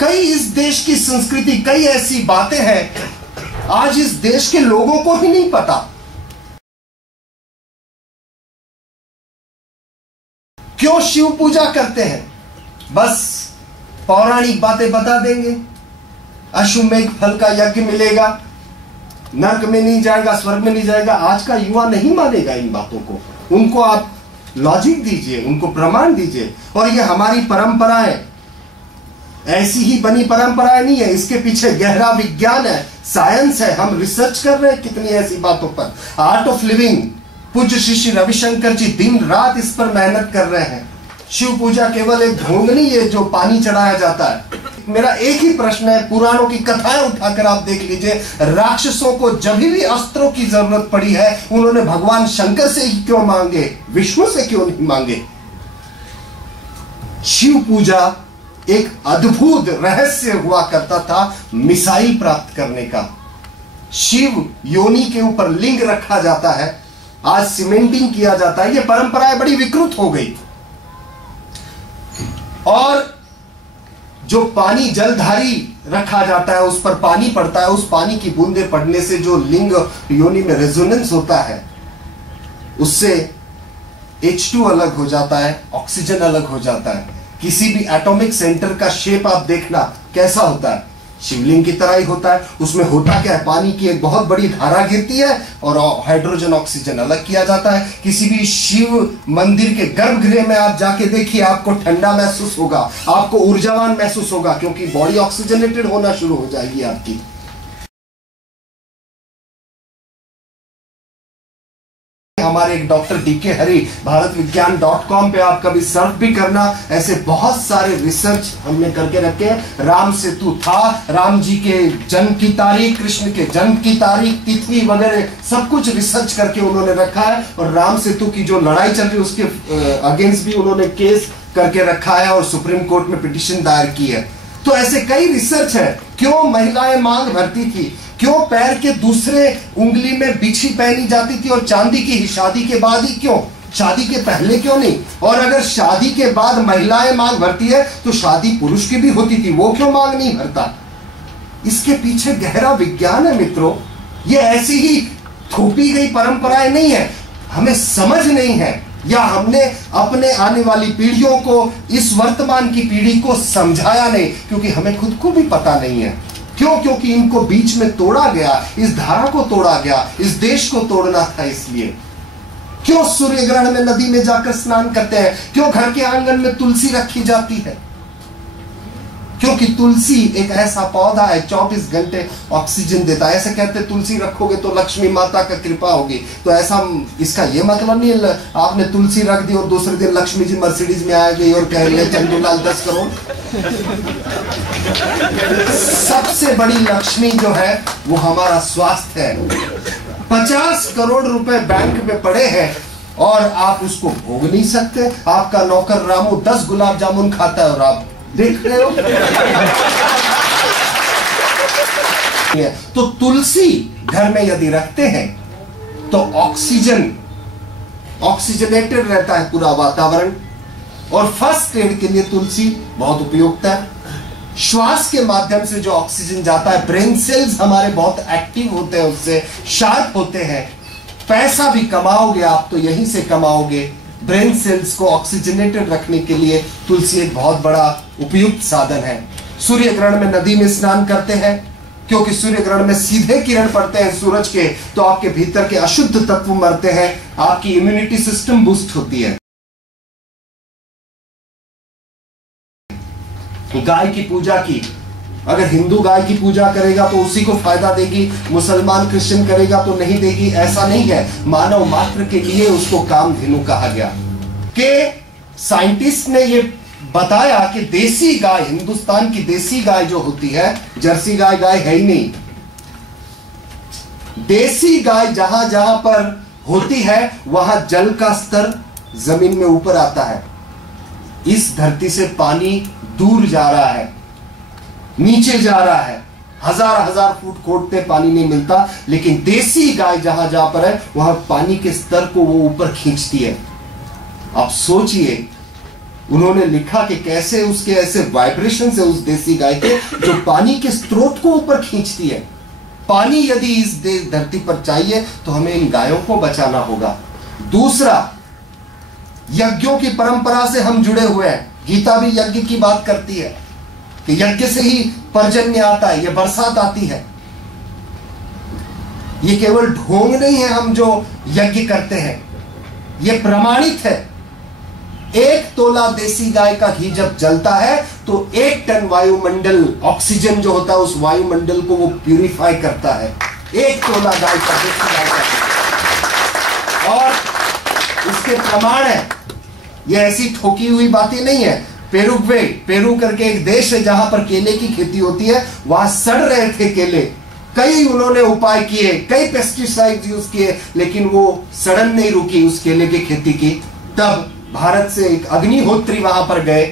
कई इस देश की संस्कृति, कई ऐसी बातें हैं आज इस देश के लोगों को ही नहीं पता। क्यों शिव पूजा करते हैं? बस पौराणिक बातें बता देंगे, अश्वमेध फल का यज्ञ मिलेगा, नरक में नहीं जाएगा, स्वर्ग में नहीं जाएगा। आज का युवा नहीं मानेगा इन बातों को। उनको आप लॉजिक दीजिए, उनको प्रमाण दीजिए। और ये हमारी परंपराएं ऐसी ही बनी परंपराएं नहीं है, इसके पीछे गहरा विज्ञान है, साइंस है। हम रिसर्च कर रहे हैं कितनी ऐसी बातों पर। आर्ट ऑफ लिविंग, पूज्य श्री रविशंकर जी दिन रात इस पर मेहनत कर रहे हैं। शिव पूजा केवल एक ढोंग नहीं है जो पानी चढ़ाया जाता है। मेरा एक ही प्रश्न है, पुराणों की कथाएं उठाकर आप देख लीजिए, राक्षसों को जब भी अस्त्रों की जरूरत पड़ी है उन्होंने भगवान शंकर से ही क्यों मांगे, विष्णु से क्यों नहीं मांगे? शिव पूजा एक अद्भुत रहस्य हुआ करता था मिसाइल प्राप्त करने का। शिव योनि के ऊपर लिंग रखा जाता है, आज सीमेंटिंग किया जाता है। ये परंपराएं बड़ी विकृत हो गई। और जो पानी जलधारी रखा जाता है, उस पर पानी पड़ता है, उस पानी की बूंदे पड़ने से जो लिंग योनि में रेजोनेंस होता है, उससे H2 अलग हो जाता है, ऑक्सीजन अलग हो जाता है। किसी भी एटॉमिक सेंटर का शेप आप देखना कैसा होता है, शिवलिंग की तरह ही होता है। उसमें होता क्या है, पानी की एक बहुत बड़ी धारा गिरती है और हाइड्रोजन ऑक्सीजन अलग किया जाता है। किसी भी शिव मंदिर के गर्भगृह में आप जाके देखिए, आपको ठंडा महसूस होगा, आपको ऊर्जावान महसूस होगा, क्योंकि बॉडी ऑक्सीजनेटेड होना शुरू हो जाएगी आपकी। हमारे एक डॉक्टर DK हरी भारतविज्ञान.com पे आप कभी सर्च भी करना, ऐसे बहुत सारे रिसर्च हमने करके रखे हैं। राम सेतु था, राम जी के जन्म की तारीख, कृष्ण के जन्म की तारीख, तिथि वगैरह सब कुछ रिसर्च करके उन्होंने रखा है। और राम सेतु की जो लड़ाई चल रही है उसके अगेंस्ट भी उन्होंने केस करके रखा है और सुप्रीम कोर्ट में पिटीशन दायर की है। तो ऐसे कई रिसर्च है। क्यों महिलाएं मांग भरती थी, क्यों पैर के दूसरे उंगली में बिछी पहनी जाती थी और चांदी की ही शादी के बाद ही क्यों, शादी के पहले क्यों नहीं? और अगर शादी के बाद महिलाएं मांग भरती है तो शादी पुरुष की भी होती थी, वो क्यों मांग नहीं भरता? इसके पीछे गहरा विज्ञान है मित्रों। ये ऐसी ही थोपी गई परंपराएं नहीं है, हमें समझ नहीं है, या हमने अपने आने वाली पीढ़ियों को, इस वर्तमान की पीढ़ी को समझाया नहीं, क्योंकि हमें खुद को भी पता नहीं है। क्यों? क्योंकि इनको बीच में तोड़ा गया, इस धारा को तोड़ा गया, इस देश को तोड़ना था इसलिए। क्यों सूर्य ग्रहण में नदी में जाकर स्नान करते हैं? क्यों घर के आंगन में तुलसी रखी जाती है? क्योंकि तुलसी एक ऐसा पौधा है 24 घंटे ऑक्सीजन देता है। ऐसे कहते तुलसी रखोगे तो लक्ष्मी माता का कृपा होगी। तो ऐसा, इसका ये मतलब नहीं है आपने तुलसी रख दी और दूसरे दिन लक्ष्मी जी मर्सिडीज में आ गई और कह रही चंदूलाल 10 करोड़। सबसे बड़ी लक्ष्मी जो है वो हमारा स्वास्थ्य है। 50 करोड़ रुपए बैंक में पड़े हैं और आप उसको भोग नहीं सकते। आपका नौकर रामू 10 गुलाब जामुन खाता है और आप देख रहे हो। तो तुलसी घर में यदि रखते हैं तो ऑक्सीजनेटेड रहता है पूरा वातावरण। और फर्स्ट एड के लिए तुलसी बहुत उपयुक्त है। श्वास के माध्यम से जो ऑक्सीजन जाता है, ब्रेन सेल्स हमारे बहुत एक्टिव होते हैं, उससे शार्प होते हैं। पैसा भी कमाओगे आप तो यहीं से कमाओगे। ब्रेन सेल्स को ऑक्सीजनेटेड रखने के लिए तुलसी एक बहुत बड़ा उपयुक्त साधन है। सूर्य ग्रहण में नदी में स्नान करते हैं क्योंकि सूर्य ग्रहण में सीधे किरण पड़ते हैं सूरज के, तो आपके भीतर के अशुद्ध तत्व मरते हैं, आपकी इम्यूनिटी सिस्टम बूस्ट होती है। गाय की पूजा की, अगर हिंदू गाय की पूजा करेगा तो उसी को फायदा देगी, मुसलमान क्रिश्चियन करेगा तो नहीं देगी, ऐसा नहीं है। मानव मात्र के लिए उसको कामधेनु कहा गया। कि साइंटिस्ट ने ये बताया कि देसी गाय, हिंदुस्तान की देसी गाय जो होती है, जर्सी गाय है ही नहीं, देसी गाय जहां जहां पर होती है वहां जल का स्तर जमीन में ऊपर आता है। इस धरती से पानी दूर जा रहा है, नीचे जा रहा है, हजार फुट खोदते पानी नहीं मिलता, लेकिन देसी गाय जहां जहां पर है वहां पानी के स्तर को वो ऊपर खींचती है। आप सोचिए उन्होंने लिखा कि कैसे उसके ऐसे वाइब्रेशन से उस देसी गाय के जो पानी के स्रोत को ऊपर खींचती है। पानी यदि इस धरती पर चाहिए तो हमें इन गायों को बचाना होगा। दूसरा, यज्ञों की परंपरा से हम जुड़े हुए हैं। गीता भी यज्ञ की बात करती है कि यज्ञ से ही पर्जन्य आता है, यह बरसात आती है। ये केवल ढोंग नहीं है हम जो यज्ञ करते हैं, यह प्रमाणित है। 1 तोला देसी गाय का घी जब जलता है तो 1 टन वायुमंडल, ऑक्सीजन जो होता है उस वायुमंडल को वो प्यूरिफाई करता है। 1 तोला गाय का, देसी गाय का। और इसके प्रमाण है, ये ऐसी ठोकी हुई बातें नहीं है। पेरू करके एक देश है जहां पर केले की खेती होती है, वहां सड़ रहे थे केले। कई उन्होंने उपाय किए, कई पेस्टिसाइड यूज किए, लेकिन वो सड़न नहीं रुकी उस केले की खेती की। तब भारत से एक अग्निहोत्री वहां पर गए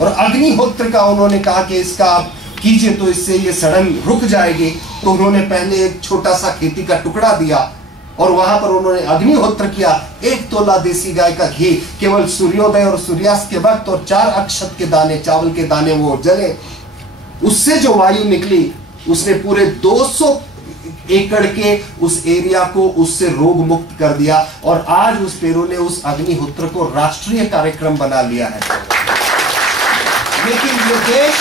और अग्निहोत्र का उन्होंने कहा कि इसका आप कीजिए तो इससे ये सड़न रुक जाएगी। तो उन्होंने पहले एक छोटा सा खेती का टुकड़ा दिया और वहां पर उन्होंने अग्निहोत्र किया। 1 तोला देसी गाय का घी केवल सूर्योदय और सूर्यास्त के वक्त और 4 अक्षत के दाने, चावल के दाने वो जले। उससे जो वायु निकली उसने पूरे 200 एकड़ के उस एरिया को उससे रोग मुक्त कर दिया। और आज उस पेरू ने उस अग्निहोत्र को राष्ट्रीय कार्यक्रम बना लिया है। लेकिन ये देश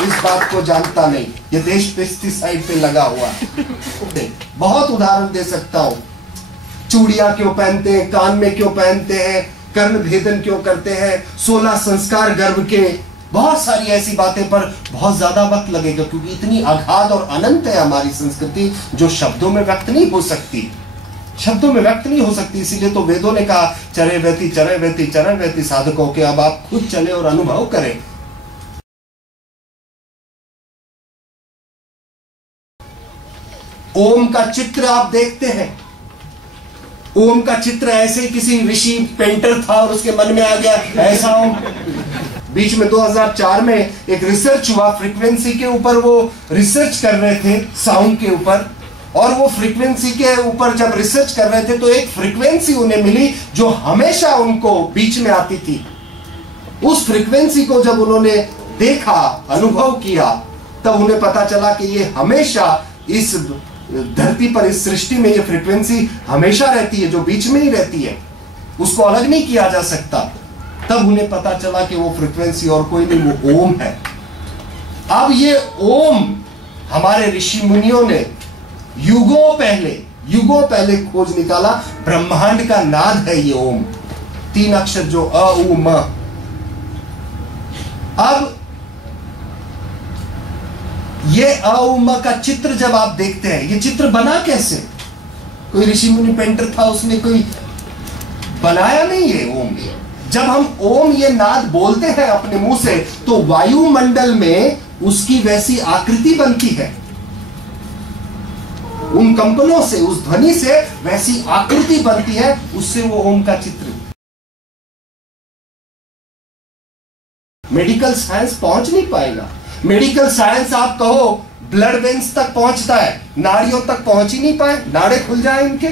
इस बात को जानता नहीं। ये देश पेस्टिसाइड पे लगा हुआ है। बहुत उदाहरण दे सकता हूं। चूड़ियां क्यों पहनते हैं, कान में क्यों पहनते हैं, कर्ण भेदन क्यों करते हैं, 16 संस्कार गर्भ के, बहुत सारी ऐसी बातें पर बहुत ज्यादा वक्त लगेगा, क्योंकि इतनी अगाध और अनंत है हमारी संस्कृति जो शब्दों में व्यक्त नहीं हो सकती। शब्दों में व्यक्त नहीं हो सकती। इसीलिए तो वेदों ने कहा चरे व्यति साधकों के। अब आप खुद चले और अनुभव करें। ओम का चित्र आप देखते हैं। ओम का चित्र ऐसे किसी ऋषि पेंटर था और उसके मन में आ गया ऐसा ओम। बीच में 2004 में एक रिसर्च हुआ फ्रीक्वेंसी के ऊपर, वो रिसर्च कर रहे थे साउंड के ऊपर। और वो फ्रीक्वेंसी के ऊपर जब रिसर्च कर रहे थे तो एक फ्रीक्वेंसी उन्हें मिली जो हमेशा उनको बीच में आती थी। उस फ्रीक्वेंसी को जब उन्होंने देखा, अनुभव किया, तब उन्हें पता चला कि ये हमेशा इस धरती पर, इस सृष्टि में ये फ्रीक्वेंसी हमेशा रहती है, जो बीच में ही रहती है, उसको अलग नहीं किया जा सकता। तब उन्हें पता चला कि वो फ्रीक्वेंसी और कोई नहीं, वो ओम है। अब ये ओम हमारे ऋषि मुनियों ने युगों पहले खोज निकाला। ब्रह्मांड का नाद है ये ओम, 3 अक्षर जो अ उ म। अब ये अ उ म का चित्र जब आप देखते हैं, ये चित्र बना कैसे? कोई ऋषि मुनि पेंटर था, उसने कोई बनाया नहीं है ओम। जब हम ओम ये नाद बोलते हैं अपने मुंह से तो वायुमंडल में उसकी वैसी आकृति बनती है। उन कंपनों से, उस ध्वनि से वैसी आकृति बनती है, उससे वो ओम का चित्र। मेडिकल साइंस पहुंच नहीं पाएगा। मेडिकल साइंस आप कहो ब्लड वेन्स तक पहुंचता है, नाड़ियों तक पहुंच ही नहीं पाए। नाड़े खुल जाए इनके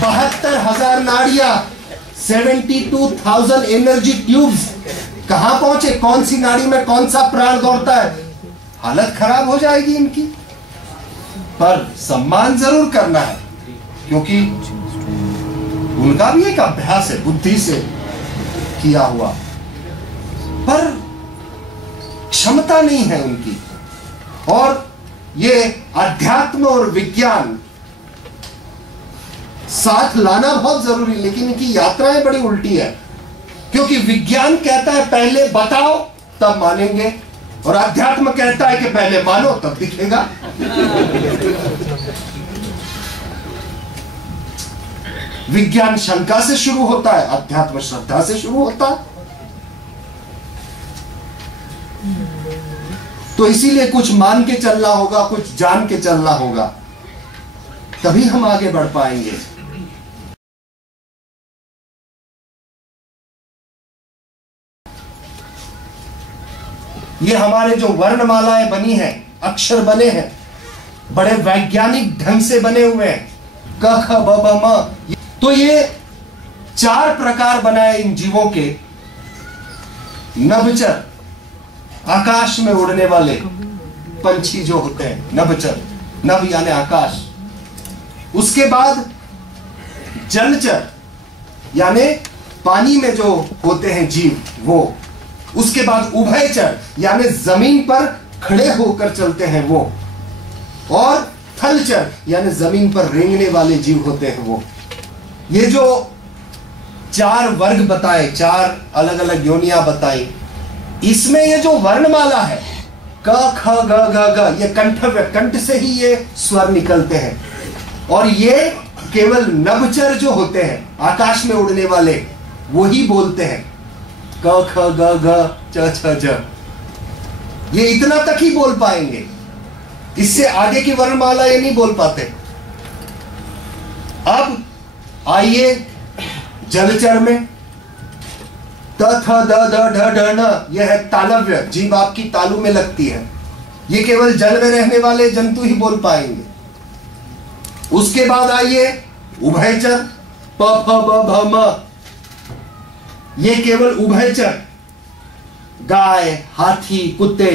72,000 नाड़ियां, 72,000 एनर्जी ट्यूब्स, कहां पहुंचे? कौन सी नाड़ी में कौन सा प्राण दौड़ता है? हालत खराब हो जाएगी इनकी। पर सम्मान जरूर करना है, क्योंकि उनका भी एक अभ्यास है, बुद्धि से किया हुआ, पर क्षमता नहीं है उनकी। और ये अध्यात्म और विज्ञान साथ लाना बहुत जरूरी, लेकिन इनकी यात्राएं बड़ी उल्टी है। क्योंकि विज्ञान कहता है पहले बताओ तब मानेंगे, और अध्यात्म कहता है कि पहले मानो तब दिखेगा। विज्ञान शंका से शुरू होता है, अध्यात्म श्रद्धा से शुरू होता है। तो इसीलिए कुछ मान के चलना होगा, कुछ जान के चलना होगा, तभी हम आगे बढ़ पाएंगे। ये हमारे जो वर्णमालाएं बनी हैं, अक्षर बने हैं, बड़े वैज्ञानिक ढंग से बने हुए हैं, क ख ब ब म। तो ये 4 प्रकार बनाए इन जीवों के। नभचर, आकाश में उड़ने वाले पंछी जो होते हैं, नभचर, नभ यानी आकाश। उसके बाद जलचर यानी पानी में जो होते हैं जीव वो। उसके बाद उभयचर यानी जमीन पर खड़े होकर चलते हैं वो। और थलचर यानी जमीन पर रेंगने वाले जीव होते हैं वो। ये जो 4 वर्ग बताए, 4 अलग अलग योनियां बताई, इसमें ये जो वर्णमाला है क ख ग घ ग, ये कंठ से ही ये स्वर निकलते हैं। और ये केवल नभचर जो होते हैं, आकाश में उड़ने वाले, वो ही बोलते हैं क ख ग घ च छ ज। ये इतना तक ही बोल पाएंगे, इससे आगे की वर्णमाला ये नहीं बोल पाते। अब आइए जलचर में, त थ द ध ढ ढ न, यह है तालव्य, जीभ आपकी तालू में लगती है। ये केवल जल में रहने वाले जंतु ही बोल पाएंगे। उसके बाद आइए उभयचर, प फ ब भ म, ये केवल उभयचर, गाय, हाथी, कुत्ते,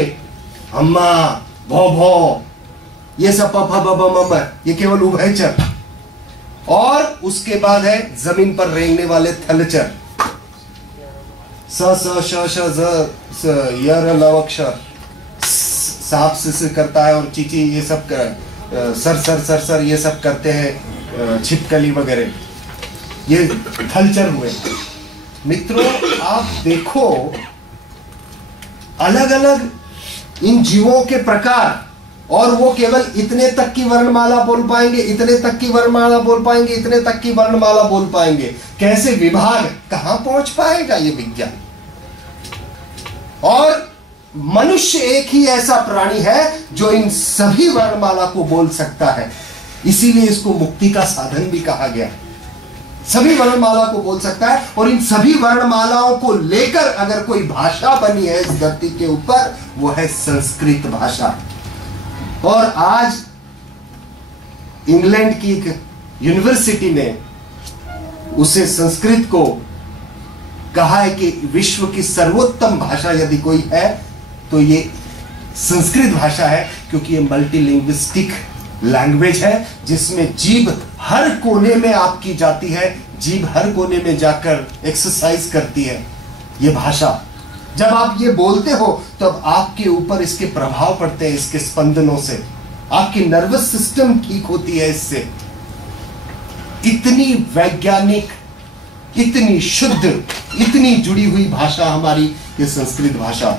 अम्मा, भौ भौ, ये सब प फ ब भ म म, ये केवल उभयचर। और उसके बाद है जमीन पर रेंगने वाले थलचर, स स श श ज स य र ल अक्षर, सांप से करता है और चीची ये सब सर सर सर सर ये सब करते हैं, छिपकली वगैरह, ये थलचर हुए। मित्रों आप देखो अलग अलग इन जीवों के प्रकार, और वो केवल इतने तक की वर्णमाला बोल पाएंगे, इतने तक की वर्णमाला बोल पाएंगे, इतने तक की वर्णमाला बोल पाएंगे। कैसे विभाग कहां पहुंच पाएगा ये विज्ञान। और मनुष्य एक ही ऐसा प्राणी है जो इन सभी वर्णमाला को बोल सकता है, इसीलिए इसको मुक्ति का साधन भी कहा गया। सभी वर्णमाला को बोल सकता है, और इन सभी वर्णमालाओं को लेकर अगर कोई भाषा बनी है इस धरती के ऊपर, वो है संस्कृत भाषा। और आज इंग्लैंड की एक यूनिवर्सिटी ने उसे संस्कृत को कहा है कि विश्व की सर्वोत्तम भाषा यदि कोई है तो ये संस्कृत भाषा है, क्योंकि ये मल्टीलिंग्विस्टिक लैंग्वेज है, जिसमें जीभ हर कोने में आपकी जाती है, जीभ हर कोने में जाकर एक्सरसाइज करती है। ये भाषा जब आप ये बोलते हो तब आपके ऊपर इसके प्रभाव पड़ते हैं, इसके स्पंदनों से आपकी नर्वस सिस्टम ठीक होती है इससे। इतनी वैज्ञानिक, इतनी शुद्ध, इतनी जुड़ी हुई भाषा हमारी ये संस्कृत भाषा।